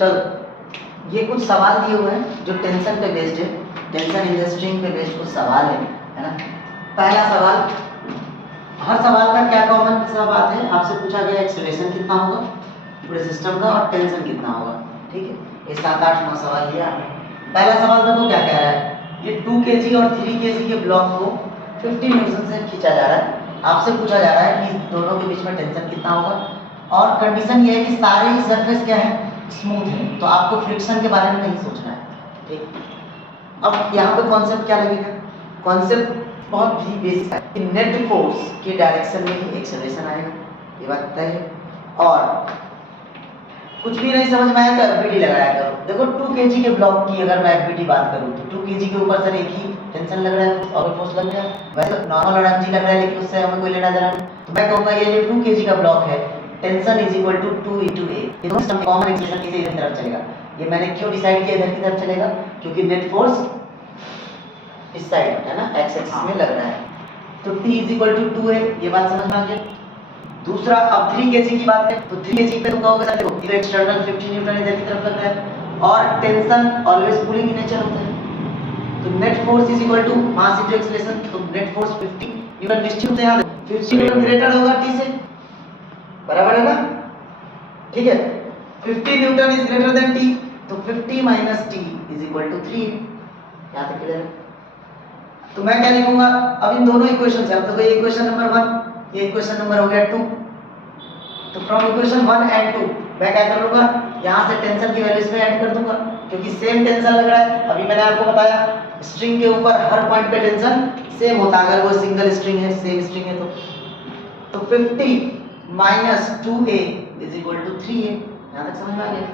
चलो ये कुछ सवाल दिए हुए हैं जो टेंशन पे बेस्ड है, टेंशन इन द स्ट्रिंग पे बेस्ड कुछ सवाल है ना। पहला सवाल, हर सवाल का क्या कॉमन सा बात है, आपसे पूछा गया एक्सेलरेशन कितना होगा पूरे सिस्टम का और टेंशन कितना होगा। ठीक है, ये 7, 8, 9 सवाल दिया। पहला सवाल देखो क्या कह रहा है, ये 2 kg और 3 kg के ब्लॉक को 50 न्यूटन से खींचा जा रहा है। आपसे पूछा जा रहा है कि दोनों के बीच में टेंशन कितना होगा और कंडीशन ये है कि सारे ही सरफेस क्या है, स्मूथ है, तो आपको फ्रिक्शन के बारे में नहीं सोचना है। ठीक, अब यहाँ पे कॉन्सेप्ट क्या लगेगा, कॉन्सेप्ट बहुत ही बेसिक है कि नेट फोर्स के डायरेक्शन में ही एक्सेलरेशन आएगा, ये बात तय है। और कुछ भी नहीं समझ में आया तो एफबीटी लगाया करो। देखो 2 kg के ब्लॉक की अगर मैं एफबीटी बात करूँ तो 2 kg के ऊपर सर एक ही टेंशन लग रहा है और फोर्स लग रहा है, वैसे नॉर्मल और एमजी लग रहा है लेकिन उससे हमें कोई लेना देना नहीं। तो मैं कहूँगा ये जो 2 kg का ब्लॉक है, tension is equal to 2 × A। ये दोनों सिस्टम कॉमन एक्सप्रेशन किसी इधर की तरफ चलेगा। ये मैंने क्यों डिसाइड किया इधर की तरफ चलेगा, क्योंकि नेट फोर्स इस साइड है ना, एक्स एक्सिस में लग रहा है, तो T is equal to 2 A। ये बात समझ में आ गई। दूसरा, अब 3 kg की बात है तो 3 kg पे तुम कहोगे सर देखो इधर एक्सटर्नल 50 न्यूटन इधर की तरफ लग रहा है और tension always pulling in nature होता है, तो net force is equal to mass into acceleration. तो नेट फोर्स 50 न्यूटन निश्चित है, याद 50 न्यूटन ग्रेटर होगा T से, बराबर है ना। ठीक है, 50 newton is greater than T, तो 50 minus T is equal to 3। यहां तक क्लियर है। तो मैं क्या लिखूंगा, अब इन दोनों इक्वेशन से, अब देखो ये इक्वेशन नंबर 1, ये इक्वेशन नंबर हो गया 2, तो फ्रॉम इक्वेशन 1 एंड 2 मैं क्या कर लूंगा, यहां से टेंशन की वैल्यू इसमें ऐड कर दूंगा क्योंकि सेम टेंशन लग रहा है। अभी मैंने आपको बताया स्ट्रिंग के ऊपर हर पॉइंट पे टेंशन सेम होता है, अगर वो सिंगल स्ट्रिंग है, सेम स्ट्रिंग है तो 50 minus 2A is equal to 3A। यहां तक समझ में आ गया।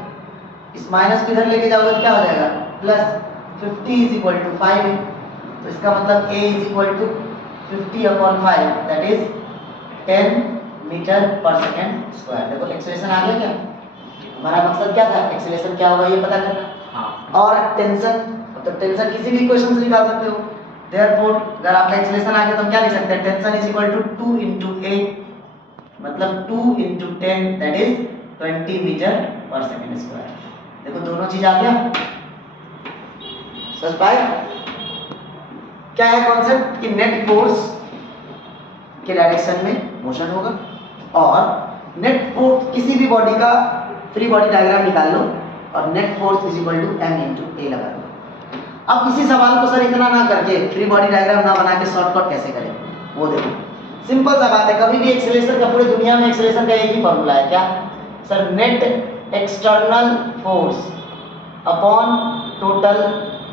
इस माइनस को इधर लेके जाओगे तो क्या हो जाएगा, plus 50 is equal to 5A। तो इसका मतलब A is equal to 50/5 that is 10 metre per second square. देखो एक्सेलरेशन आ गया क्या, हमारा मकसद क्या था, एक्सेलरेशन क्या होगा ये पता करना। हाँ, और टेंशन, तो टेंशन किसी भी इक्वेशन से निकाल सकते हो। देयरफॉर अगर आपका एक्सेलरेशन आ गया तो हम क्या लिख सकते हैं, tension is equal to 2 × A, मतलब 2 × 10 that is 20 metre per second square. देखो दोनों चीज आ गया, समझ पाए क्या है कॉन्सेप्ट कि नेट फोर्स के डायरेक्शन में मोशन होगा और नेट फोर्स किसी भी बॉडी का फ्री बॉडी डायग्राम निकाल लो और net force is equal to m × A लगा लो। अब इसी सवाल को सर इतना ना करके फ्री बॉडी डायग्राम ना बना के शॉर्टकट कैसे करें, वो देखो सिंपल सा बात है। कभी भी एक्सेलरेशन का, पूरे दुनिया में एक्सेलरेशन का एक ही फॉर्मूला है, क्या sir, net external force upon total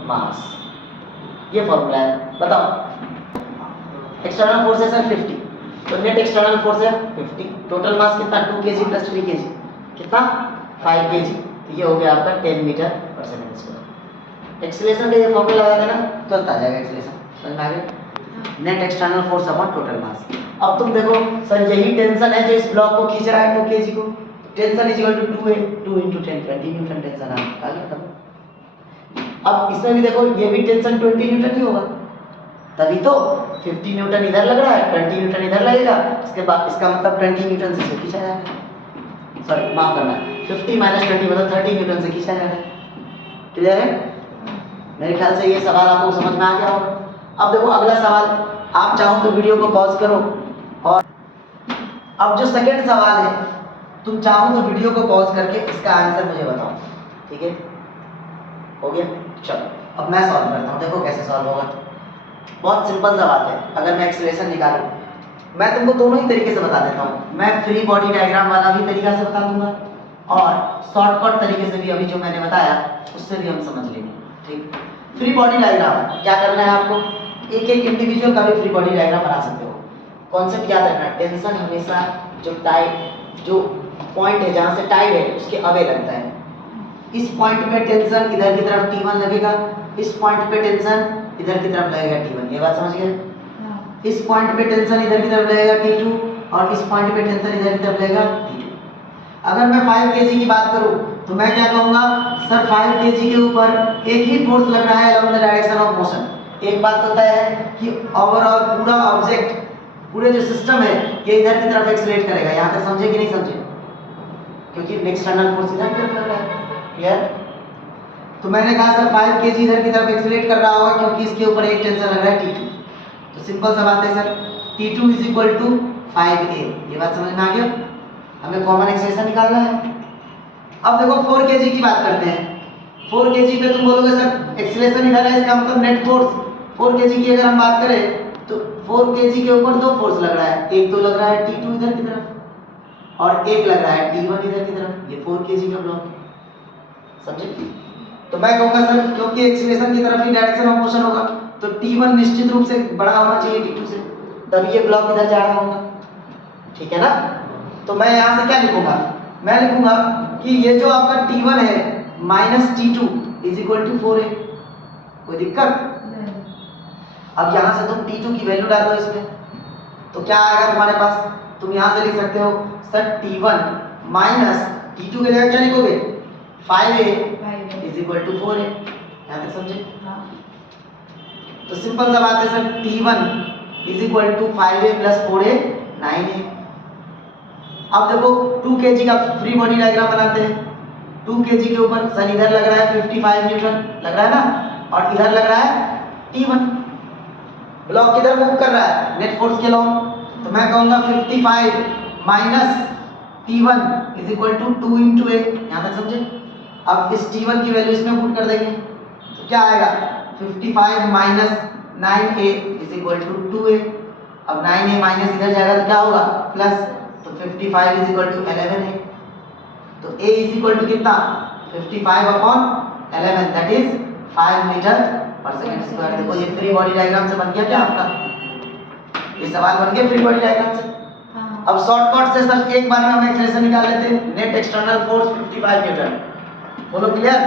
मास, ये फॉर्मूला है। बताओ एक्सटर्नल फोर्स है सर 50, तो नेट एक्सटर्नल फोर्स है 50, टोटल मास कितना 2 kg प्लस 3 kg कितना 5 kg, तो ये हो गया आपका 10 metre per second square. Acceleration का ये फॉर्मूला लगा देना तुरंत आ जाएगा एक्सेलरेशन, समझ में आ गया, net external force upon total मास। अब तुम देखो सर यही टेंशन है जो इस ब्लॉक को खींच रहा है 2 kg को, tension is equal to 2A, 2 × 10 20 newton tension आ गया तब। अब इसमें भी देखो ये भी टेंशन 20 न्यूटन ही होगा, तभी तो 50 न्यूटन इधर लग रहा है, 20 न्यूटन इधर लगेगा, इसके बाद इसका मतलब 20 न्यूटन से खींचा जाएगा, सॉरी माफ करना, 50 माइनस 20 मतलब 30 न्यूटन से खींचा जाएगा। क्लियर है, मेरे ख्याल से ये सवाल आपको समझ में आ गया होगा। अब देखो अगला सवाल, आप चाहो तो वीडियो को पॉज करो और अब जो सेकंड सवाल है तुम चाहो तो वीडियो को पॉज करके इसका आंसर मुझे बताओ, ठीक है, हो गया। चलो अब मैं सॉल्व करता हूँ, देखो कैसे सॉल्व होगा। बहुत सिंपल सा बात है, अगर मैं एक्सेलरेशन निकालूं, मैं तुमको दोनों ही तरीके से बता देता हूँ। मैं फ्री बॉडी डायग्राम वाला भी तरीका से बता दूंगा और शॉर्टकट तरीके से भी, अभी जो मैंने बताया उससे भी हम समझ लेंगे। ठीक, फ्री बॉडी डायग्राम क्या करना है आपको, एक एक इंडिविजुअल का भी फ्री बॉडी डायग्राम बना सकते हो। कॉन्सेप्ट याद रखना, टेंशन हमेशा जो टाइड, जो पॉइंट है जहाँ से टाइड है उसके अवे लगता है। इस पॉइंट पे टेंशन इधर की तरफ T1 लगेगा, इस पॉइंट पे टेंशन इधर की तरफ लगेगा T1, ये बात समझ गए। इस पॉइंट पे टेंशन इधर की तरफ लगेगा T2 और इस पॉइंट पे टेंशन इधर की तरफ लगेगा T2। अगर मैं 5 kg की बात करूं तो मैं क्या कहूंगा, सर 5 kg के ऊपर एक ही फोर्स लग रहा है along the direction of motion. एक बात तो तय है कि ओवरऑल पूरा ऑब्जेक्ट, पूरे जो सिस्टम है ये इधर की तरफ एक्सेलरेट करेगा। यहाँ तक समझे कि नहीं समझे, क्योंकि एक्सटर्नल फोर्स इधर की तरफ लग रहा है। क्लियर? तो मैंने कहा सर 5 kg इधर की तरफ एक्सीलरेट कर रहा होगा क्योंकि इसके ऊपर एक टेंशन लग रहा है T2। तो सिंपल सा बात है sir, T2 is equal to 5a। ये बात समझ में आ गया? हमें कॉमन एक्सेलेरेशन निकालना है। अब देखो 4 kg की बात करते हैं। 4 kg पे तुम बोलोगे सर एक्सीलरेशन इधर है, इसका मतलब नेट फोर्स 4 kg की अगर हम बात करें तो 4 kg के ऊपर दो फोर्स लग रहा है। एक तो लग रहा है T2 इधर की तरफ और एक लग रहा है T1 इधर की तरफ। ये 4 kg का ब्लॉक है, समझे? तो मैं कहूंगा सर क्योंकि एक्सीलरेशन की तरफ ही डायरेक्शन ऑफ मोशन होगा तो T1 निश्चित रूप से बड़ा होना चाहिए T2 से, तभी ये ब्लॉक इधर जा रहा होगा। ठीक है ना? तो मैं यहाँ से क्या लिखूंगा? मैं लिखूंगा कि ये जो आपका T1 है minus T2 is equal to 4a। कोई दिक्कत? अब यहाँ से तुम T2 की वैल्यू डाल दो इसमें तो क्या आएगा तुम्हारे पास? तुम यहाँ से लिख सकते हो सर T1 माइनस T2 के जगह क्या लिखोगे? 5a is equal to 4a। यहाँ तक समझे? तो सिंपल सा बात है sir, T1 is equal to 5a plus 4a 9a। अब देखो 2 kg का फ्री बॉडी डायग्राम बनाते हैं। 2 kg के ऊपर सर इधर लग रहा है 55 न्यूटन लग रहा है ना, और इधर लग रहा है T1। ब्लॉक किधर मूव कर रहा है? नेट फोर्स के लॉन्ग। तो मैं कहूंगा 55 minus T1 is equal to 2 into a। यहाँ तक समझे? अब इस T1 की वैल्यू इसमें पुट कर देंगे तो क्या आएगा? 55 minus 9a is equal to 2a। अब 9a माइनस इधर जाएगा तो क्या होगा? प्लस। तो 55 इज इक्वल टू 11a। तो a इज इक्वल टू कितना? 55 upon 11 that is 5 metre per second square. देखो ये फ्री बॉडी डायग्राम से बन गया क्या आपका? ये सवाल बन गया फ्री बॉडी डायग्राम से। अब शॉर्टकट से सर एक बार में हम एक्सेलरेशन निकाल लेते हैं। नेट एक्सटर्नल फोर्स 55 न्यूटन, बोलो क्लियर?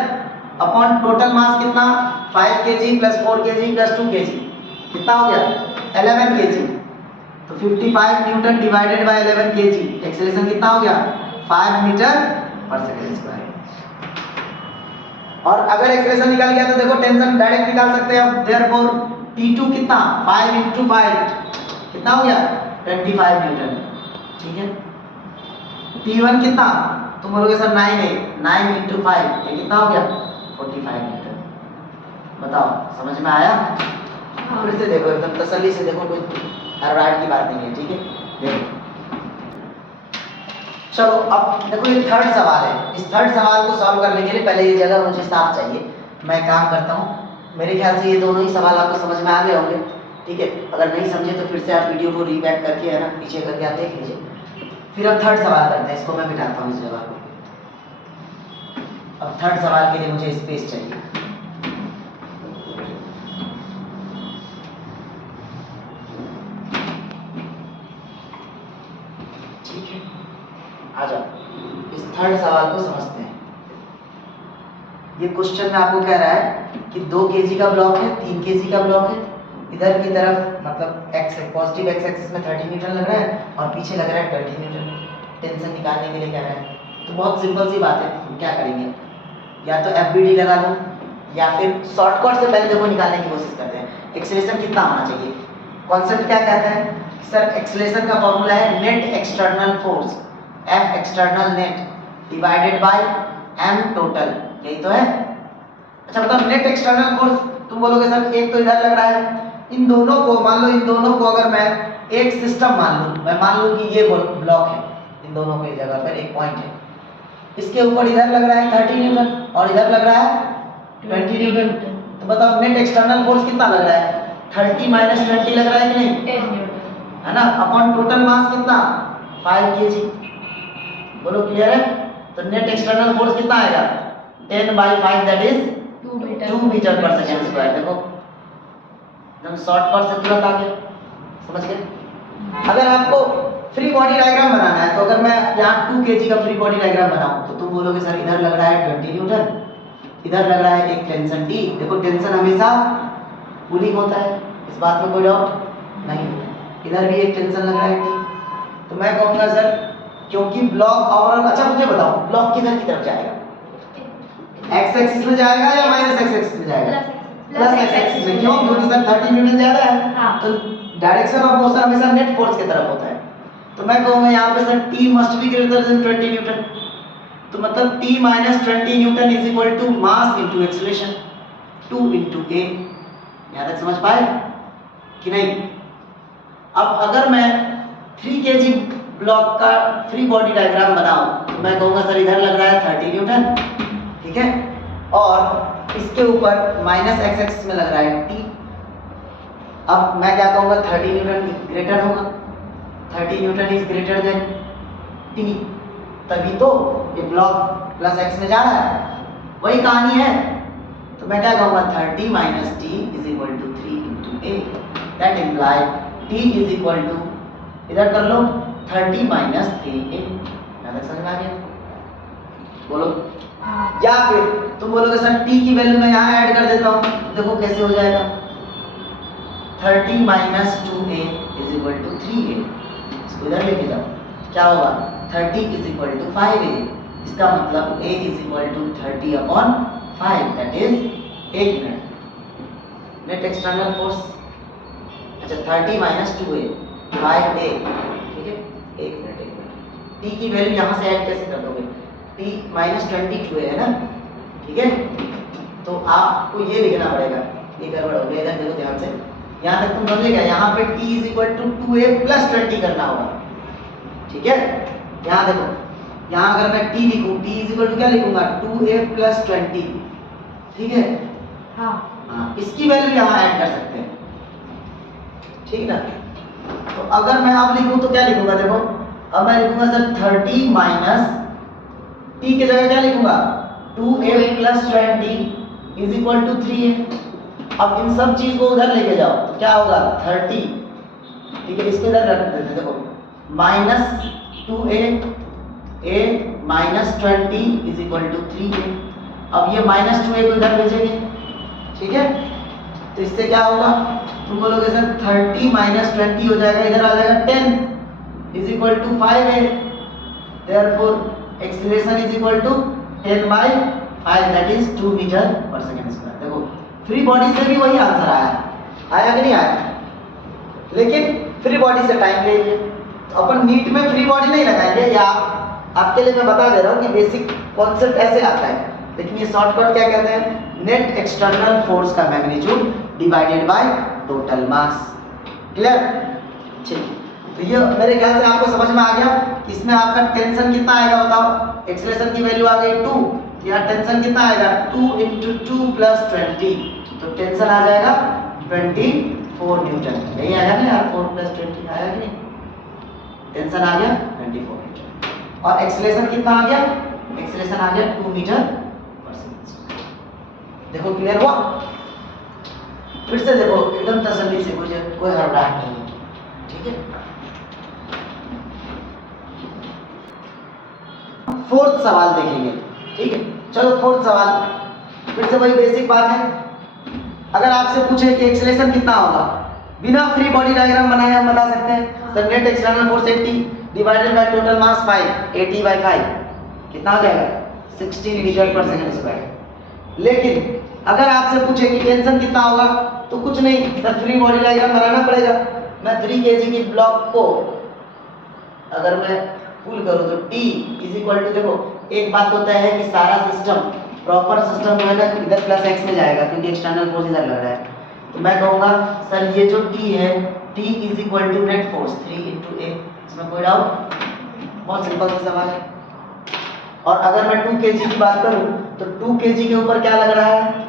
अपॉन टोटल मास कितना? 5 kg plus 4 kg plus 2 kg कितना हो गया? 11 kg। तो 55 Newton divided by 11 kg acceleration कितना हो गया? 5 मीटर पर सेकंड स्क्वायर। और अगर एक्सेलरेशन निकल गया तो देखो टेंशन डायरेक्ट निकाल सकते हैं हम। देयरफॉर T2 कितना? 5 इंटू 5 कितना हो गया? 25 न्यूटन। ठीक है? T1 कितना? तुम बोलोगे सर 9 इंटू 5 ये कितना हो गया? 45 न्यूटन। बताओ समझ में आया? फिर से देखो एकदम तसल्ली से देखो, कोई हड़बड़ाहट की बात नहीं है। ठीक है? देखो चलो अब देखो ये थर्ड सवाल है। इस थर्ड सवाल को सॉल्व करने के लिए पहले ये जगह मुझे साफ चाहिए। मैं काम करता हूँ। मेरे ख्याल से ये दोनों ही सवाल आपको समझ में आ गए होंगे। ठीक है? अगर नहीं समझे तो फिर से आप वीडियो को रीबैक करके है ना पीछे करके आप देख लीजिए। फिर अब थर्ड सवाल करते हैं। इसको मैं मिटाता हूँ इस जगह को। अब थर्ड सवाल के लिए मुझे स्पेस चाहिए। ठीक है, आ जाओ इस थर्ड सवाल को समझते हैं। ये क्वेश्चन में आपको कह रहा है कि 2 kg का ब्लॉक है, 3 kg का ब्लॉक है। इधर की तरफ मतलब एक्स पॉजिटिव एक्स एक्सिस में 30 न्यूटन लग रहा है और पीछे लग रहा है 20 न्यूटन। टेंशन निकालने के लिए कह रहा है। तो बहुत सिंपल सी बात है, हम क्या करेंगे? या तो FBD लगा लो या फिर शॉर्टकट से पहले देखो निकालने की कोशिश करते हैं। एक्सेलरेशन कितना होना चाहिए? कॉन्सेप्ट क्या कहता है? सर एक्सेलरेशन का फॉर्मूला है net external force F external net divided by M total. यही तो है। अच्छा बताओ नेट एक्सटर्नल फोर्स, तुम बोलोगे सर एक तो इधर लग रहा है। इन दोनों को मान लो, इन दोनों को अगर मैं एक सिस्टम मान लूं, मैं मान लूं कि ये ब्लॉक है, इन दोनों की जगह पर एक पॉइंट है। इसके ऊपर इधर लग रहा है 30 न्यूटन और इधर लग रहा है 20 न्यूटन। तो बताओ नेट एक्सटर्नल फोर्स कितना लग रहा है? 30 माइनस 20 लग रहा है कि नहीं? 10 न्यूटन है ना। अपॉन टोटल मास कितना? 5 kg। बोलो क्लियर है? तो नेट एक्सटर्नल फोर्स कितना आएगा? 10/5 that is 2 metre per second square. देखो एकदम शॉर्टकट से तुरंत आ गया, समझ गए? अगर आपको फ्री बॉडी डायग्राम बनाना है तो अगर मैं यहाँ 2 kg का फ्री बॉडी डायग्राम बनाऊं तो तुम बोलोगे सर इधर लग रहा है 20 न्यूटन, इधर लग रहा है एक टेंशन T। देखो टेंशन हमेशा पुलिंग होता है, इस बात में कोई डाउट नहीं। इधर भी एक टेंशन लग रहा है T। तो मैं कहूँगा सर क्योंकि ब्लॉक ओवरऑल, अच्छा मुझे बताओ ब्लॉक किधर की तरफ जाएगा? एक्स एक्सिस में जाएगा या माइनस एक्स एक्सिस में जाएगा? प्लस एक्स एक्सिस में। क्यों? क्योंकि सर 30 न्यूटन ज्यादा है। हाँ। तो डायरेक्शन ऑफ मोशन हमेशा नेट फोर्स की तरफ होता है। तो मैं कहूँगा यहाँ पे sir T must be greater than 20 newton. तो मतलब T minus 20 newton is equal to mass into acceleration 2 into a. यहाँ तक समझ पाए कि नहीं? अब अगर मैं 3 kg ब्लॉक का फ्री बॉडी डायग्राम बनाऊं तो मैं कहूँगा सर इधर लग रहा है 30 न्यूटन, ठीक है, और इसके ऊपर माइनस एक्स एक्सिस में लग रहा है T। अब मैं क्या कहूँगा 30 न्यूटन ग्रेटर होगा, 30 newton is greater than T, तभी तो ये ब्लॉक प्लस एक्स में जा रहा है, वही कहानी है। तो मैं क्या कहूँगा 30 minus T is equal to 3 into A, that implies T is equal to, इधर कर लो 30 माइनस 3a। समझ में आ गया? बोलो। या फिर तुम बोलोगे सर टी की वैल्यू मैं यहाँ ऐड कर देता हूँ, देखो कैसे हो जाएगा 30 minus 2a is equal to 3a। इसको इधर लेके जाओ, क्या होगा 30 इज इक्वल टू 5a, इसका मतलब a is equal to 30 upon 5, that is 1 minute. Net external force, अच्छा 30 माइनस 2a 5a, ठीक है, 1 मिनट। t की वैल्यू यहाँ से ऐड कैसे कर दोगे, t माइनस 22 है ना, ठीक है, तो आपको ये लिखना पड़ेगा, ये गड़बड़ हो गया, इधर देखो ध्यान से, यहाँ तक तुम समझ गए, यहाँ पे t is equal to 2a plus 20 करना होगा, ठीक है। यहाँ देखो, यहाँ अगर मैं t लिखूँ, t इज इक्वल टू क्या लिखूंगा 2a प्लस 20, ठीक है, हाँ, इसकी वैल्यू यहाँ ऐड कर सकते हैं, ठीक ना। तो अगर मैं अब लिखूँ तो क्या लिखूंगा, देखो अब मैं लिखूंगा सर 30 माइनस t की जगह क्या लिखूंगा 2a plus 20 is equal to 3a। अब इन सब चीज को उधर लेके जाओ तो क्या होगा 30, ठीक है, इसको इधर रख देते, देखो minus 2a a minus 20 is equal to 3a। अब ये माइनस 2a को इधर भेजेंगे, ठीक है, तो इससे क्या होगा, तुम बोलोगे सर 30 माइनस 20 हो जाएगा, इधर आ जाएगा 10 is equal to 5a, therefore acceleration is equal to 10 by 5, that is 2 metre per second square. देखो फ्री बॉडी से भी वही आंसर आया कि नहीं आया, लेकिन फ्री बॉडी से टाइम ले लिए, तो अपन नीट में फ्री बॉडी नहीं लगाएंगे, या आपके लिए मैं बता दे रहा हूँ कि बेसिक कॉन्सेप्ट ऐसे आता है, लेकिन ये शॉर्टकट क्या कहते हैं, नेट एक्सटर्नल फोर्स का magnitude divided by total mass. Clear? ठीक, तो ये मेरे ख्याल से आपको समझ में आ गया। इसमें आपका टेंशन कितना आएगा बताओ, एक्सेलरेशन की वैल्यू आ गई 2, यहाँ टेंशन कितना आएगा 2 इंटू 2 प्लस 20, तो टेंशन आ जाएगा 24 न्यूटन। यही आया ना यार, 4 प्लस 20 आया कि नहीं, टेंशन आ गया 24 न्यूटन। और एक्सेलरेशन कितना आ गया, एक्सेलरेशन आ गया 2 मीटर पर सेकंड। देखो क्लियर हुआ? फिर से देखो एकदम तसल्ली से, कोई हड़बड़ाहट नहीं, ठीक है। फोर्थ सवाल देखेंगे, ठीक है, चलो फोर्थ सवाल फिर से वही बेसिक बात है। अगर आपसे पूछे कि एक्सेलरेशन कितना होगा, बिना फ्री बॉडी डायग्राम बनाए हम बता सकते हैं sir net external force 80 divided by total mass 5, 80 by 5 कितना हो जाएगा 16 मीटर पर सेकंड स्क्वायर। लेकिन अगर आपसे पूछे कि टेंशन कितना होगा, तो कुछ नहीं सर फ्री बॉडी डायग्राम बनाना पड़ेगा। मैं 3 kg की ब्लॉक को अगर मैं पुल करूं तो T इज इक्वल टू, देखो एक बात तो तय है कि सारा सिस्टम प्रॉपर सिस्टम जो है ना इधर प्लस एक्स में जाएगा, क्योंकि एक्सटर्नल फोर्स इधर लग रहा है। तो मैं कहूँगा सर ये जो T है, T is equal to net force 3 into a. इसमें कोई डाउट? बहुत सिंपल सा सवाल है। और अगर मैं 2 kg की बात करूं तो 2 kg के ऊपर क्या लग रहा है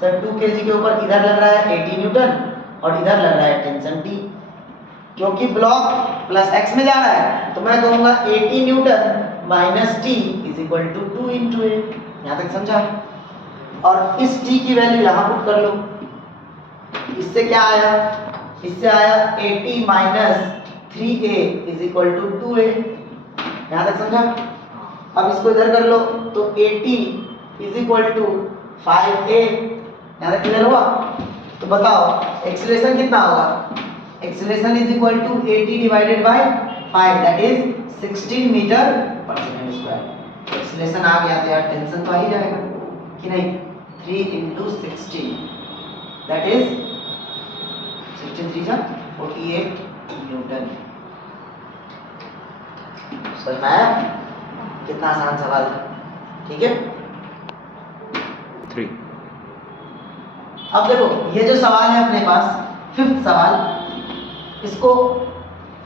सर, 2 kg के ऊपर इधर लग रहा है 80 न्यूटन और इधर लग रहा है टेंशन T, क्योंकि ब्लॉक प्लस एक्स में जा रहा है। तो मैं कहूँगा 80 newton minus T is equal to 2 into a. यहाँ तक समझा? और इस T की वैल्यू यहाँ पुट कर लो, इससे क्या आया, इससे आया 80 minus 3a is equal to 2a। यहाँ तक समझा? अब इसको इधर कर लो तो 80 इज इक्वल टू 5a। यहाँ तक क्लियर हुआ? तो बताओ एक्सीलरेशन कितना होगा, acceleration is equal to 80 divided by 5, that is 16 metre per second square. Acceleration आ गया तो यार टेंशन तो आ ही जाएगा कि नहीं, 3 इंटू 16 दैट इज 63 जा 48 न्यूटन। समझ में आया? कितना आसान सवाल था, ठीक है। 3 अब देखो ये जो सवाल है अपने पास, 5th सवाल, इसको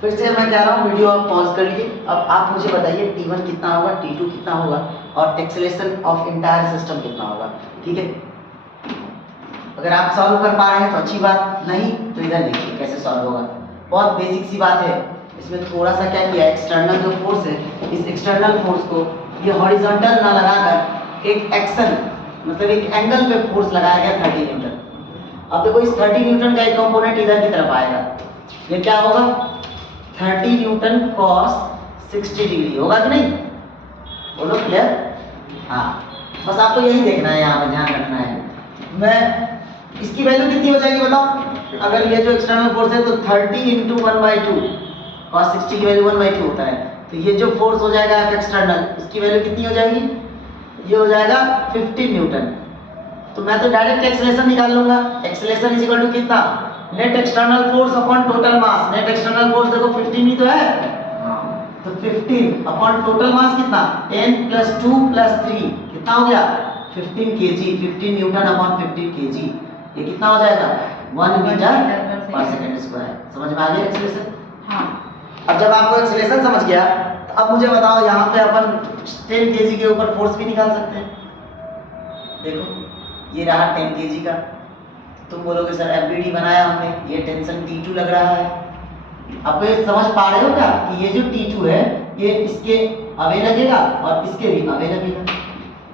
फिर से मैं कह रहा हूँ वीडियो आप पॉज कर लिए। अब आप मुझे बताइए T1 कितना होगा, T2 कितना होगा और एक्सेलरेशन ऑफ इंटायर सिस्टम कितना होगा, ठीक है। अगर आप सॉल्व कर पा रहे हैं तो अच्छी बात, नहीं तो इधर देखिए कैसे सॉल्व होगा। बहुत बेसिक सी बात है, इसमें थोड़ा सा क्या किया, एक्सटर्नल जो फोर्स है, इस एक्सटर्नल फोर्स को ये हॉरिजॉन्टल ना लगाकर एक एक्शन मतलब एक एंगल पे फोर्स लगाया गया 30 न्यूटन। अब देखो इस 30 न्यूटन का एक कंपोनेंट इधर की तरफ आएगा, ये क्या होगा 30 न्यूटन cos 60 डिग्री होगा कि नहीं, बोलो क्लियर। हाँ बस आपको यही देखना है, यहाँ पे ध्यान रखना है। मैं इसकी वैल्यू कितनी हो जाएगी बताओ, अगर ये जो एक्सटर्नल फोर्स है तो 30 इंटू 1/2, cos 60 की वैल्यू 1/2 होता है, तो ये जो फोर्स हो जाएगा एक्सटर्नल, इसकी वैल्यू कितनी हो जाएगी, ये हो जाएगा 15 न्यूटन। तो मैं तो डायरेक्ट एक्सेलरेशन निकाल लूंगा, एक्सेलरेशन इज इक्वल टू कितना, net external force upon total मास। नेट एक्सटर्नल फोर्स देखो 15 ही तो है, तो 15 अपॉन टोटल मास कितना 10 + 2 + 3 कितना हो गया 15 kg, 15 न्यूटन अपॉन 15 kg, ये कितना हो जाएगा 1 मीटर पर सेकंड स्क्वायर। समझ में आ गया एक्सेलरेशन। हाँ। अब जब आपको एक्सेलरेशन समझ गया तो अब मुझे बताओ यहाँ पे अपन 10 kg के ऊपर फोर्स भी निकाल सकते हैं। देखो ये रहा 10 kg का, तुम बोलोगे सर एफबीडी बनाया हमने, ये टेंशन T2 लग रहा है। अब ये समझ पा रहे हो क्या कि ये जो T2 है ये इसके अवे लगेगा और इसके भी अवे लगेगा,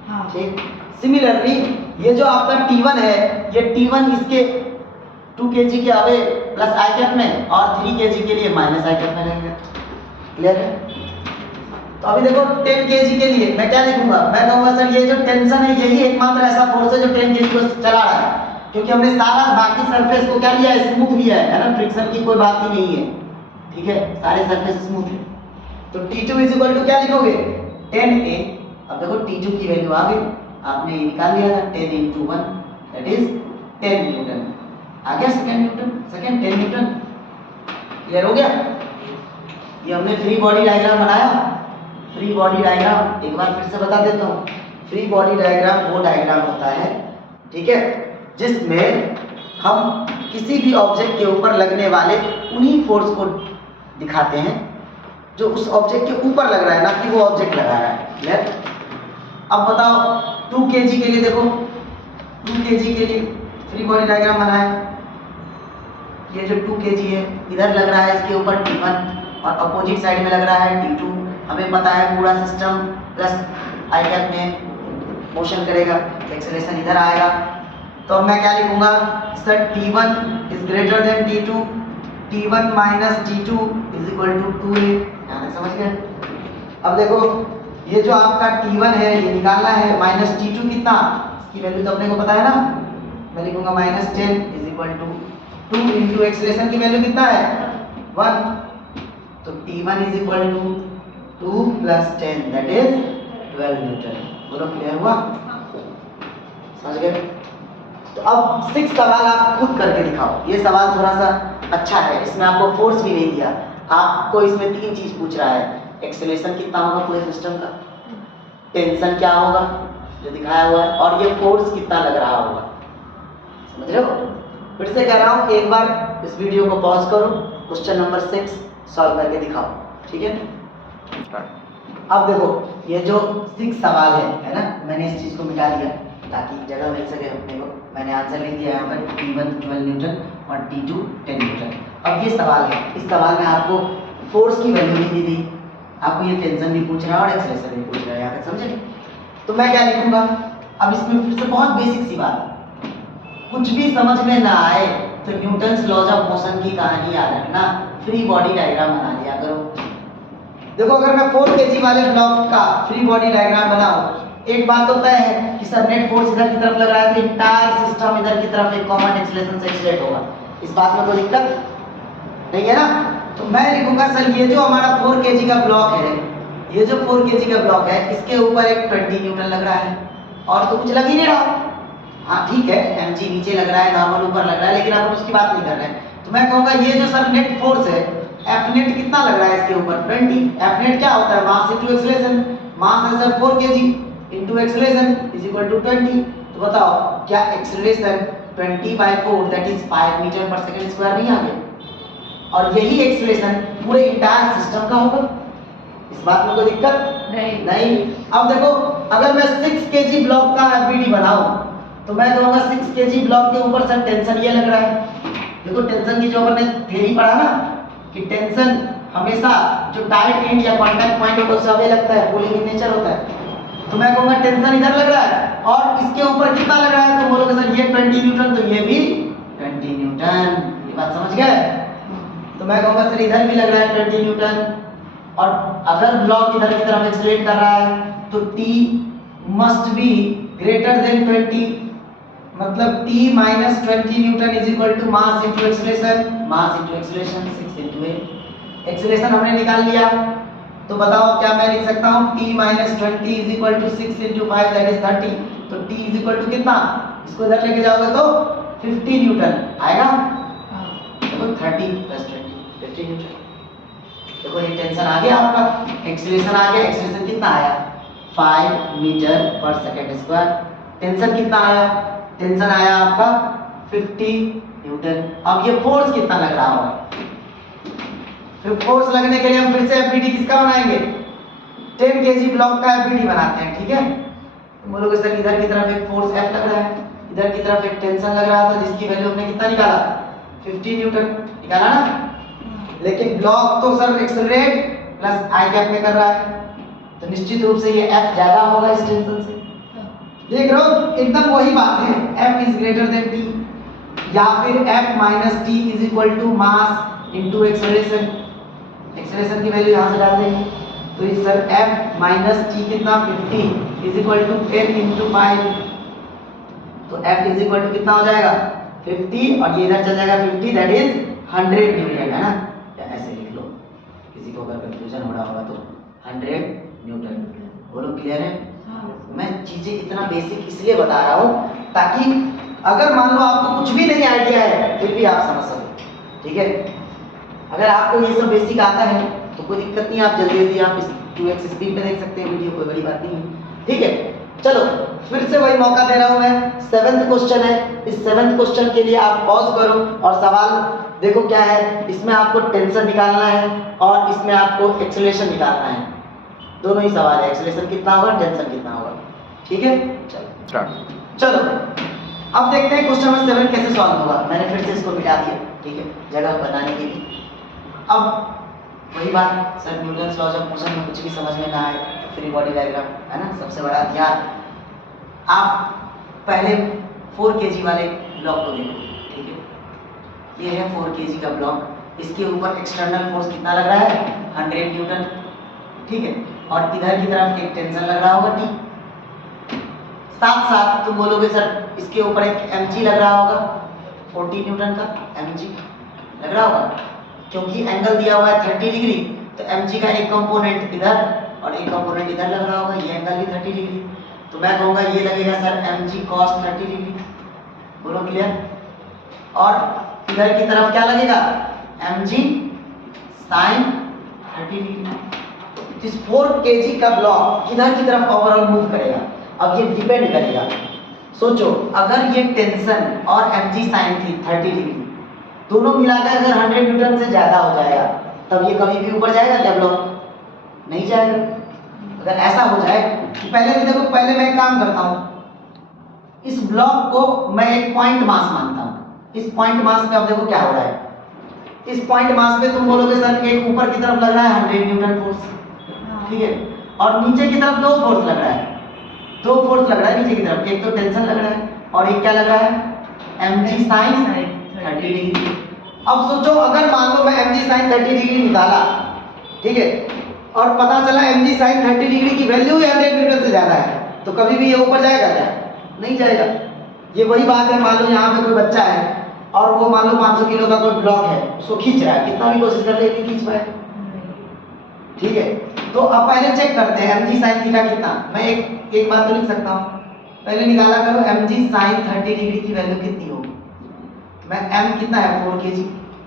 हाँ। ठीक। सिमिलरली ये जो आपका T1 है, ये T1 इसके 2 kg के अवे प्लस आई कैप में और 3 kg के लिए माइनस आई कैप में लगेगा। क्लियर है। तो अभी देखो 10 kg के लिए मैं क्या लिखूंगा, मैं कहूंगा सर ये जो टेंशन है यही एकमात्र ऐसा फोर्स है जो 10 kg को चला रहा है, क्योंकि हमने सारा बाकी सरफेस को क्या लिया है, स्मूथ लिया है ना, फ्रिक्शन की कोई बात ही नहीं है, ठीक है, सारे सरफेस स्मूथ है। तो T2 इज इक्वल टू क्या लिखोगे 10A। अब देखो T2 की वैल्यू आ गई, आपने ये निकाल लिया था 10 × 1 दैट इज 10 न्यूटन, आ गया second Newton, second 10 Newton. Clear हो गया। ये हमने फ्री बॉडी डायग्राम बनाया। फ्री बॉडी डायग्राम एक बार फिर से बता देता हूँ, फ्री बॉडी डायग्राम वो डायग्राम होता है, ठीक है, जिसमें हम किसी भी ऑब्जेक्ट के ऊपर लगने वाले उन्हीं फोर्स को दिखाते हैं जो उस ऑब्जेक्ट के ऊपर लग रहा है, ना कि वो ऑब्जेक्ट लगा रहा है। क्लियर। अब बताओ 2 kg के लिए, देखो 2 kg के लिए फ्री बॉडी डायग्राम बनाया, ये जो 2 kg है इधर लग रहा है इसके ऊपर T1 और अपोजिट साइड में लग रहा है T2। हमें पता है पूरा सिस्टम प्लस आई कैप में मोशन करेगा, एक्सेलरेशन इधर आएगा। तो अब मैं क्या लिखूंगा sir T1 is greater than T2, T1 minus T2 is equal to 2A। यहाँ तक समझ गए। अब देखो ये जो आपका T1 है ये निकालना है, माइनस T2 कितना, इसकी वैल्यू तो अपने को पता है ना, मैं लिखूंगा -10 is equal to 2 into acceleration की वैल्यू कितना है 1, तो T1 is equal to 2 + 10 that is 12 newton. बोलो क्लियर हुआ, समझ गए। तो अब 6 सवाल आप खुद करके दिखाओ। ये सवाल थोड़ा सा अच्छा है, इसमें आपको फोर्स भी नहीं दिया, आपको इसमें 3 चीज पूछ रहा है, एक्सेलरेशन कितना होगा पूरे सिस्टम का, टेंशन क्या होगा जो दिखाया हुआ है, और ये फोर्स कितना लग रहा होगा। समझ रहे हो। फिर से कह रहा हूँ एक बार इस वीडियो को पॉज करो, क्वेश्चन नंबर 6 सॉल्व करके दिखाओ, ठीक है। अब देखो ये जो 6 सवाल है ना, मैंने इस चीज को मिटा दिया ताकि जगह मिल सके अपने को। मैंने आंसर लिख दिया यहाँ पर T1 12 न्यूटन और T2 10 न्यूटन। अब ये सवाल है, इस सवाल में आपको फोर्स की वैल्यू नहीं दी, आपको ये टेंशन भी पूछ रहा है और एक्सेलरेशन भी पूछ रहा है, यहाँ तक समझे। तो मैं क्या लिखूंगा, अब इसमें फिर से बहुत बेसिक सी बात, कुछ भी समझ में ना आए तो न्यूटन्स लॉज ऑफ मोशन की कहानी याद रखना, फ्री बॉडी डायग्राम बना लिया करो। देखो अगर मैं 4 kg वाले ब्लॉक का फ्री बॉडी डायग्राम बनाऊं, एक बात तो तय है कि सब नेट फोर्स इधर की तरफ लग रहा है तो इंटायर सिस्टम इधर की तरफ एक कॉमन एक्सेलरेशन से एक्सेलरेट होगा, इस बात में कोई दिक्कत नहीं है ना। तो मैं लिखूंगा सर ये जो हमारा 4 kg का ब्लॉक है, ये जो 4 kg का ब्लॉक है इसके ऊपर एक 20 न्यूटन लग रहा है और तो कुछ लग ही नहीं रहा। हाँ ठीक है, mg नीचे लग रहा है, नॉर्मल ऊपर लग रहा है, लेकिन आप उसकी बात नहीं कर रहे हैं। तो मैं कहूँगा ये जो सर नेट फोर्स है F नेट कितना लग रहा है इसके ऊपर 20। F नेट क्या होता है, मास इनटू एक्सेलरेशन, मास है sir 4 kg into acceleration is equal to 20। तो बताओ क्या acceleration 20/4 that is 5 metre per second square नहीं आ गया? और यही एक्सेलरेशन पूरे इंटायर सिस्टम का होगा। इस बात में कोई दिक्कत नहीं। अब देखो अगर मैं 6 kg ब्लॉक का एफबीडी बनाऊं तो मैं कहूंगा 6 kg ब्लॉक के ऊपर सर टेंशन ये लग रहा है। देखो टेंशन की जो अपन ने थ्योरी पढ़ा ना कि टेंशन हमेशा जो टाइट एंड या कांटेक्ट पॉइंट होता है उससे हमें लगता है पुलिंग इन नेचर होता है। तो मैं कहूंगा टेंशन इधर लग रहा है और इसके ऊपर कितना लग रहा है? तो बोलोगे सर ये 20 न्यूटन तो ये भी 20 न्यूटन। ये बात समझ गए? तो मैं कहूंगा सर इधर भी लग रहा है 20 न्यूटन और अगर ब्लॉक इधर की तरफ एक्सेलरेट कर रहा है तो T must be greater than 20, मतलब T minus 20 newton is equal to mass into acceleration. Mass into acceleration 6 into a। Acceleration हमने निकाल लिया तो बताओ क्या मैं लिख सकता हूं T minus 20 is equal to 6 into 5 that is 30। तो T इज इक्वल टू कितना? इसको इधर लेके जाओगे तो 50 न्यूटन आएगा। देखो 30 प्लस 20 50 न्यूटन। देखो ये टेंशन आ गया आपका, एक्सेलरेशन आ गया। एक्सेलरेशन कितना आया? 5 metre per second square. Tension कितना आया? टेंशन आया आपका 50 न्यूटन। अब ये फोर्स कितना लग रहा होगा? फिर फोर्स लगने के लिए हम फिर से एफबीडी किसका बनाएंगे? 10 kg ब्लॉक का एफबीडी बनाते हैं, ठीक है? तो बोलोगे सर इधर की तरफ एक फोर्स F लग रहा है, इधर की तरफ एक टेंशन लग रहा था जिसकी वैल्यू हमने कितना निकाला? 50 न्यूटन निकाला ना। लेकिन ब्लॉक तो sir accelerate plus I cap में कर रहा है तो निश्चित रूप से ये F ज्यादा होगा इस टेंशन से। देख रहे हो एकदम वही बात है, F is greater than T या फिर F minus T is equal to mass into acceleration. Acceleration की वैल्यू यहां से डाल देंगे तो ये सर F माइनस T कितना 50 इज इक्वल टू 10 इनटू 5। तो F इज इक्वल टू कितना हो जाएगा? 50 और ये इधर चल जाएगा 50 दैट इज 100 न्यूटन, है ना? या ऐसे लिख लो, किसी को अगर कंफ्यूजन हो रहा होगा तो 100 न्यूटन। बोलो क्लियर है? मैं चीजें इतना बेसिक इसलिए बता रहा हूँ ताकि अगर मान लो आपको कुछ भी नहीं आइडिया है फिर भी आप समझ सको, ठीक है? अगर आपको ये सब बेसिक आता है तो कोई दिक्कत नहीं, आप जल्दी जल्दी आप इस 2x स्पीड पे देख सकते हैं वीडियो, कोई बड़ी बात नहीं है, ठीक है? चलो फिर से वही मौका दे रहा हूं मैं। 7th क्वेश्चन है, इस 7th क्वेश्चन के लिए आप पॉज करो और सवाल देखो क्या है। इसमें आपको टेंशन निकालना है और इसमें आपको एक्सेलरेशन निकालना है। दोनों ही सवाल है, एक्सेलरेशन कितना होगा, टेंशन कितना होगा, ठीक है? चलो अब देखते हैं क्वेश्चन नंबर 7 कैसे सॉल्व होगा। मैंने फिर से इसको मिटा दिया, ठीक है, जगह बनाने के लिए। अब वही बात sir, Newton's laws of motion में कुछ भी समझ में ना आए तो फ्री बॉडी डायग्राम है ना सबसे बड़ा हथियार। आप पहले 4 kg वाले ब्लॉक को देखो, ठीक है? ये है 4 kg का ब्लॉक, इसके ऊपर एक्सटर्नल फोर्स कितना लग रहा है? 100 न्यूटन, ठीक है? और इधर की तरफ एक टेंशन लग रहा होगा T। साथ साथ तुम बोलोगे सर इसके ऊपर एक mg लग रहा होगा 40 न्यूटन का mg लग रहा होगा, क्योंकि एंगल दिया हुआ है 30 डिग्री तो mg का एक कंपोनेंट इधर और एक कंपोनेंट इधर लग रहा होगा, ये एंगल भी 30 डिग्री। तो मैं कहूँगा ये लगेगा सर mg cos 30 डिग्री। बोलो क्लियर? और इधर की तरफ क्या लगेगा? mg sin 30 degree. इस 4 kg का ब्लॉक इधर की तरफ ओवरऑल मूव करेगा। अब ये डिपेंड करेगा, सोचो अगर ये टेंशन और mg sin 30 डिग्री दोनों मिलाकर अगर 100 न्यूटन से ज्यादा हो जाएगा तब ये कभी भी ऊपर जाएगा क्या ब्लॉक? नहीं जाएगा। अगर ऐसा हो जाए तो पहले भी देखो, पहले मैं एक काम करता हूँ, इस ब्लॉक को मैं एक पॉइंट मास मानता हूँ। इस पॉइंट मास पे अब देखो क्या हो रहा है। इस पॉइंट मास पे तुम बोलोगे सर एक ऊपर की तरफ लग रहा है 100 न्यूटन फोर्स, ठीक है? और नीचे की तरफ 2 फोर्स लग रहा है, 2 फोर्स लग रहा है नीचे की तरफ। एक तो टेंशन लग रहा है और एक क्या लग रहा है? mg sin 30 degree. अब सोचो अगर मान लो मैं mg sin 30 डिग्री निकाला, ठीक है, और पता चला mg sin 30 डिग्री की वैल्यू 100 न्यूटन से ज्यादा है तो कभी भी ये ऊपर जाएगा क्या? नहीं जाएगा। ये वही बात है, मान लो यहाँ पे कोई बच्चा है और वो मान लो 500 किलो का कोई ब्लॉक है, उसको खींच रहा है, कितना भी कोशिश कर ले नहीं खींच पाए, ठीक है? तो अब पहले चेक करते हैं mg sin थीटा कितना। मैं एक बात तो लिख सकता हूँ, पहले निकाला करो mg sin 30 डिग्री की वैल्यू कितनी होगी। मैं m कितना है 4 kg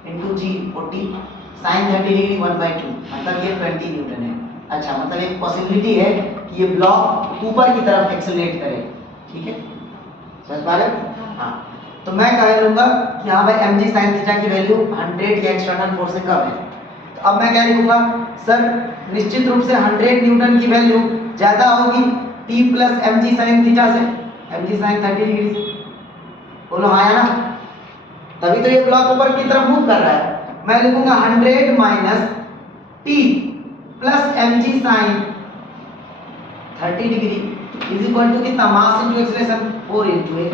into g 40 sin 30 degree 1/2 मतलब ये 20 न्यूटन है। अच्छा, मतलब एक पॉसिबिलिटी है कि ये ब्लॉक ऊपर की तरफ एक्सेलरेट करे, ठीक है, समझ पा रहे हो? हाँ, तो मैं कह लूंगा कि हाँ भाई mg sin थीटा की वैल्यू 100 या एक्सटर्नल फोर्स से कम है। तो अब मैं क्या लिखूंगा, सर निश्चित रूप से 100 न्यूटन की वैल्यू ज्यादा होगी T plus mg sin theta से, mg sin 30 डिग्री से, बोलो हाँ या ना? तभी तो ये ब्लॉक ऊपर की तरफ मूव कर रहा है। मैं लिखूंगा 100 minus T plus mg sin 30 degree is equal to कितना, mass into acceleration 4 into a।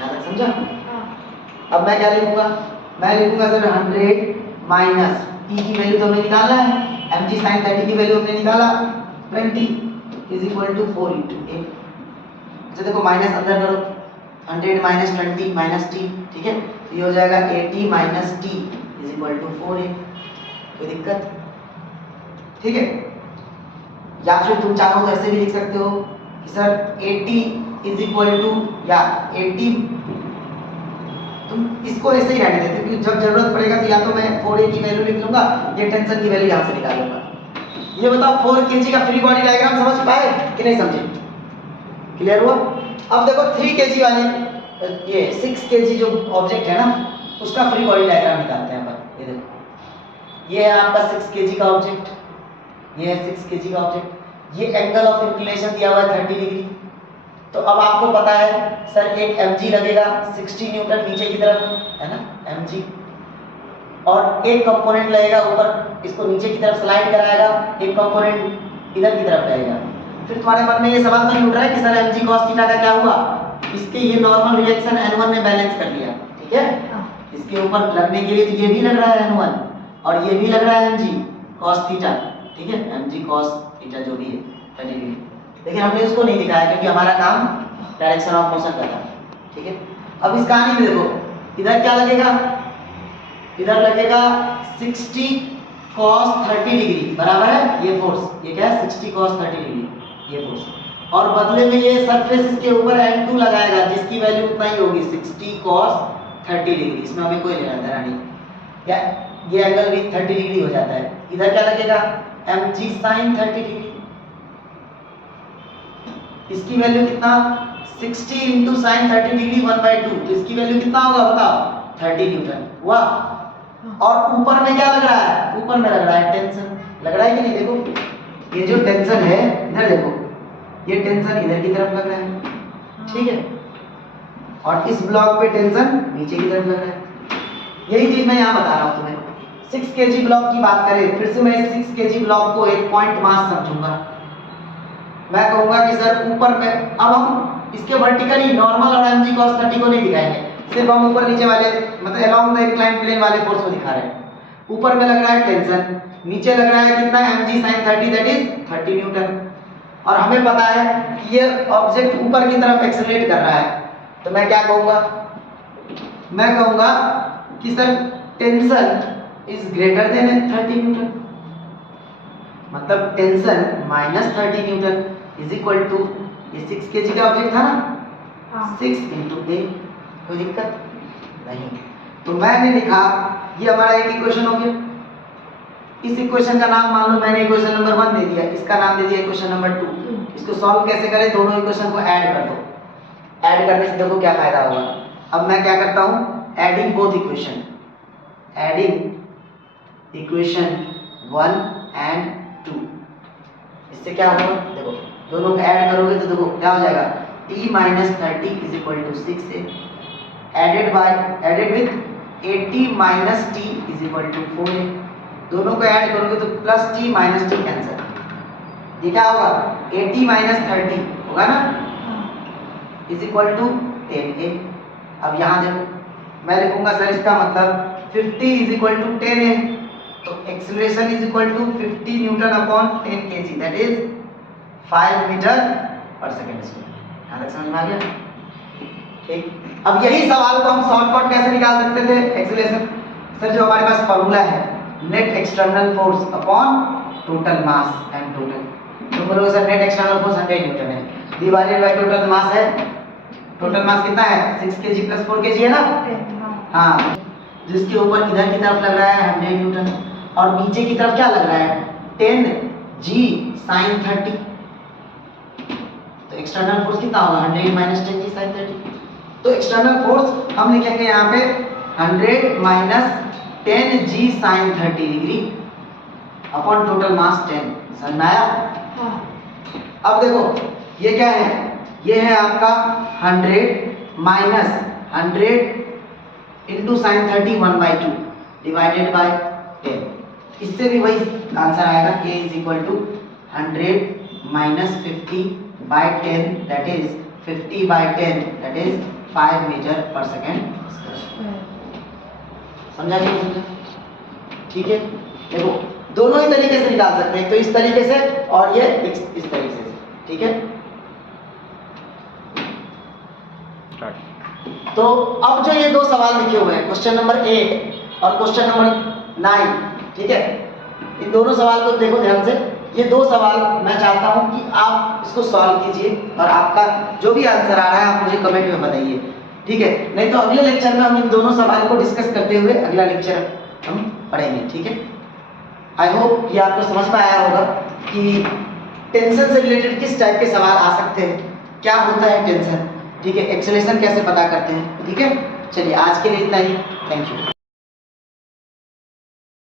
याद है, समझा? अब मैं क्या लिखूंगा, मैं लिखूंगा सर 100 माइनस T की वैल्यू तो हमें निकालना है, mg sin 30 की वैल्यू हमने निकाला 20 is equal to 4 into a। अच्छा देखो माइनस अंदर करो, 100 माइनस 20 माइनस t, ठीक है, तो ये हो जाएगा 80 minus t is equal to 4a। कोई दिक्कत? ठीक है, या फिर तुम चाहो तो ऐसे भी लिख सकते हो कि सर 80 इज इक्वल टू, या 80, तुम इसको ऐसे ही रहने देते क्योंकि जब जरूरत पड़ेगा तो या तो मैं 4a की वैल्यू लिख लूंगा या टेंशन की वैल्यू यहाँ से निकाल लूंगा। ये बताओ 4 kg का फ्री बॉडी डायग्राम समझ पाए कि नहीं समझे? क्लियर हुआ? अब देखो 3 kg वाले, ये 6 kg जो ऑब्जेक्ट है ना, उसका फ्री बॉडी डायग्राम निकालते हैं अपन। ये देखो, ये है आपका 6 kg का ऑब्जेक्ट, ये है 6 kg का ऑब्जेक्ट, ये एंगल ऑफ इंक्लिनेशन दिया हुआ है 30 डिग्री। तो अब आपको पता है सर एक mg लगेगा 60 न्यूटन नीचे की तरफ, है ना mg, और एक कंपोनेंट लगेगा ऊपर, इसको नीचे की तरफ स्लाइड कराएगा, एक कंपोनेंट इधर की तरफ लगेगा। फिर तुम्हारे मन में ये सवाल तो नहीं उठ रहा है कि सर mg cos थीटा का क्या हुआ? इसके ये नॉर्मल रिएक्शन n1 ने बैलेंस कर लिया, ठीक है, इसके ऊपर लगने के लिए तो ये भी लग रहा है n1 और ये भी लग रहा है mg cos थीटा, ठीक है, mg cos थीटा जो भी है 30 डिग्री, लेकिन हमने उसको नहीं दिखाया क्योंकि हमारा काम डायरेक्शन ऑफ मोशन का था, ठीक है। अब इस कहानी में देखो, इधर क्या लगेगा, इधर लगेगा 60 cos 30 डिग्री बराबर है ये फोर्स, ये क्या है 60 cos 30 डिग्री ये फोर्स, और बदले में ये सरफेस इसके ऊपर n2 लगाएगा जिसकी वैल्यू उतना ही होगी 60 cos 30 डिग्री, इसमें हमें कोई लेना देना नहीं, क्या ये एंगल भी 30 डिग्री हो जाता है। इधर क्या लगेगा mg sin 30 डिग्री, इसकी वैल्यू कितना 60 इंटू साइन 30 डिग्री 1/2, तो इसकी वैल्यू कितना होगा बताओ 30 न्यूटन हुआ। और ऊपर में क्या लग रहा है, ऊपर में लग रहा है टेंशन, लग रहा है कि नहीं? देखो ये जो टेंशन है इधर देखो, ये टेंशन इधर की तरफ लग रहा है, ठीक है, और इस ब्लॉक पे टेंशन नीचे की तरफ लग रहा है। यही चीज मैं यहाँ बता रहा हूँ तुम्हें। 6 kg ब्लॉक की बात करें, फिर से मैं 6 kg ब्लॉक को एक पॉइंट मास समझूंगा। मैं कहूंगा कि सर ऊपर में, अब हम इसके वर्टिकली नॉर्मल और mg cos 30 को नहीं दिखाएंगे, सिर्फ हम ऊपर नीचे वाले मतलब अलोंग द इंक्लाइंड प्लेन वाले फोर्स को दिखा रहे हैं। ऊपर में लग रहा है टेंशन, नीचे लग रहा है कितना mg sin 30 that is 30 Newton, और हमें पता है कि ये ऑब्जेक्ट ऊपर की तरफ एक्सेलरेट कर रहा है। तो मैं क्या कहूंगा, मैं कहूंगा कि sir tension is greater than 30 newton, मतलब tension minus 30 newton is equal to, ये 6 kg का ऑब्जेक्ट था ना, 6 इंटू ए। कोई दिक्कत नहीं? तो मैंने लिखा, ये हमारा एक इक्वेशन हो गया। इस इक्वेशन का नाम मान लो मैंने इक्वेशन नंबर 1 दे दिया, इसका नाम दे दिया इक्वेशन नंबर 2। इसको सॉल्व कैसे करें, दोनों इक्वेशन को ऐड कर दो, ऐड करने से देखो क्या फायदा होगा। अब मैं क्या करता हूँ, adding both equation, adding equation 1 and 2, इससे क्या होगा देखो, दोनों को ऐड करोगे तो देखो क्या हो जाएगा, t minus 30 is equal to 6a added with 80 minus t is equal to 4a। दोनों को ऐड करोगे तो plus t minus t cancel, ये क्या होगा 80 माइनस 30 होगा ना, इज इक्वल टू 10a। अब यहाँ देखो मैं लिखूंगा सर इसका मतलब 50 इज इक्वल टू 10a, तो acceleration is equal to 50 newton upon 10 kg that is 5 metre per second square. यहाँ तक समझ में आ गया? ठीक, अब यही सवाल को हम शॉर्टकट कैसे निकाल सकते थे एक्सेलरेशन, सर जो हमारे पास फॉर्मूला है net external force upon total mass and total, तो बोलोगे sir net external force 100 Newton है, डिवाइडेड बाय टोटल मास है, टोटल मास कितना है 6 kg प्लस 4 kg है ना, हाँ, जिसके ऊपर इधर की तरफ लग रहा है 100 न्यूटन और नीचे की तरफ क्या लग रहा है 10 जी साइन 30, तो एक्सटर्नल फोर्स कितना होगा 100 माइनस 10 जी साइन 30। तो एक्सटर्नल फोर्स हम लिखेंगे यहाँ पे 100 minus 10 g sine 30 degree upon total mass 10। समझ में आया? हाँ। अब देखो ये क्या है, ये है आपका 100 minus 100 into sine 30 1/2 divided by 10। इससे भी वही आंसर आएगा k is equal to 100 minus 50 by 10 that is 50 by 10 that is 5 metre per second. समझा नहीं समझा? ठीक है, देखो दोनों ही तरीके से निकाल सकते हैं, तो इस तरीके से और ये इस तरीके से। ठीक है, तो अब जो ये दो सवाल लिखे हुए हैं क्वेश्चन नंबर 8 और क्वेश्चन नंबर 9, ठीक है, इन दोनों सवाल को देखो ध्यान से। ये दो सवाल मैं चाहता हूं कि आप इसको सॉल्व कीजिए और आपका जो भी आंसर आ रहा है आप मुझे कमेंट में बताइए। ठीक है, नहीं तो अगले लेक्चर में हम इन दोनों सवाल को डिस्कस करते हुए अगला लेक्चर हम पढ़ेंगे। ठीक है, आई होप ये आपको समझ में आया होगा कि टेंशन से रिलेटेड किस टाइप के सवाल आ सकते हैं, क्या होता है टेंशन, ठीक है, एक्सेलरेशन कैसे पता करते हैं। ठीक है, चलिए आज के लिए इतना ही, थैंक यू।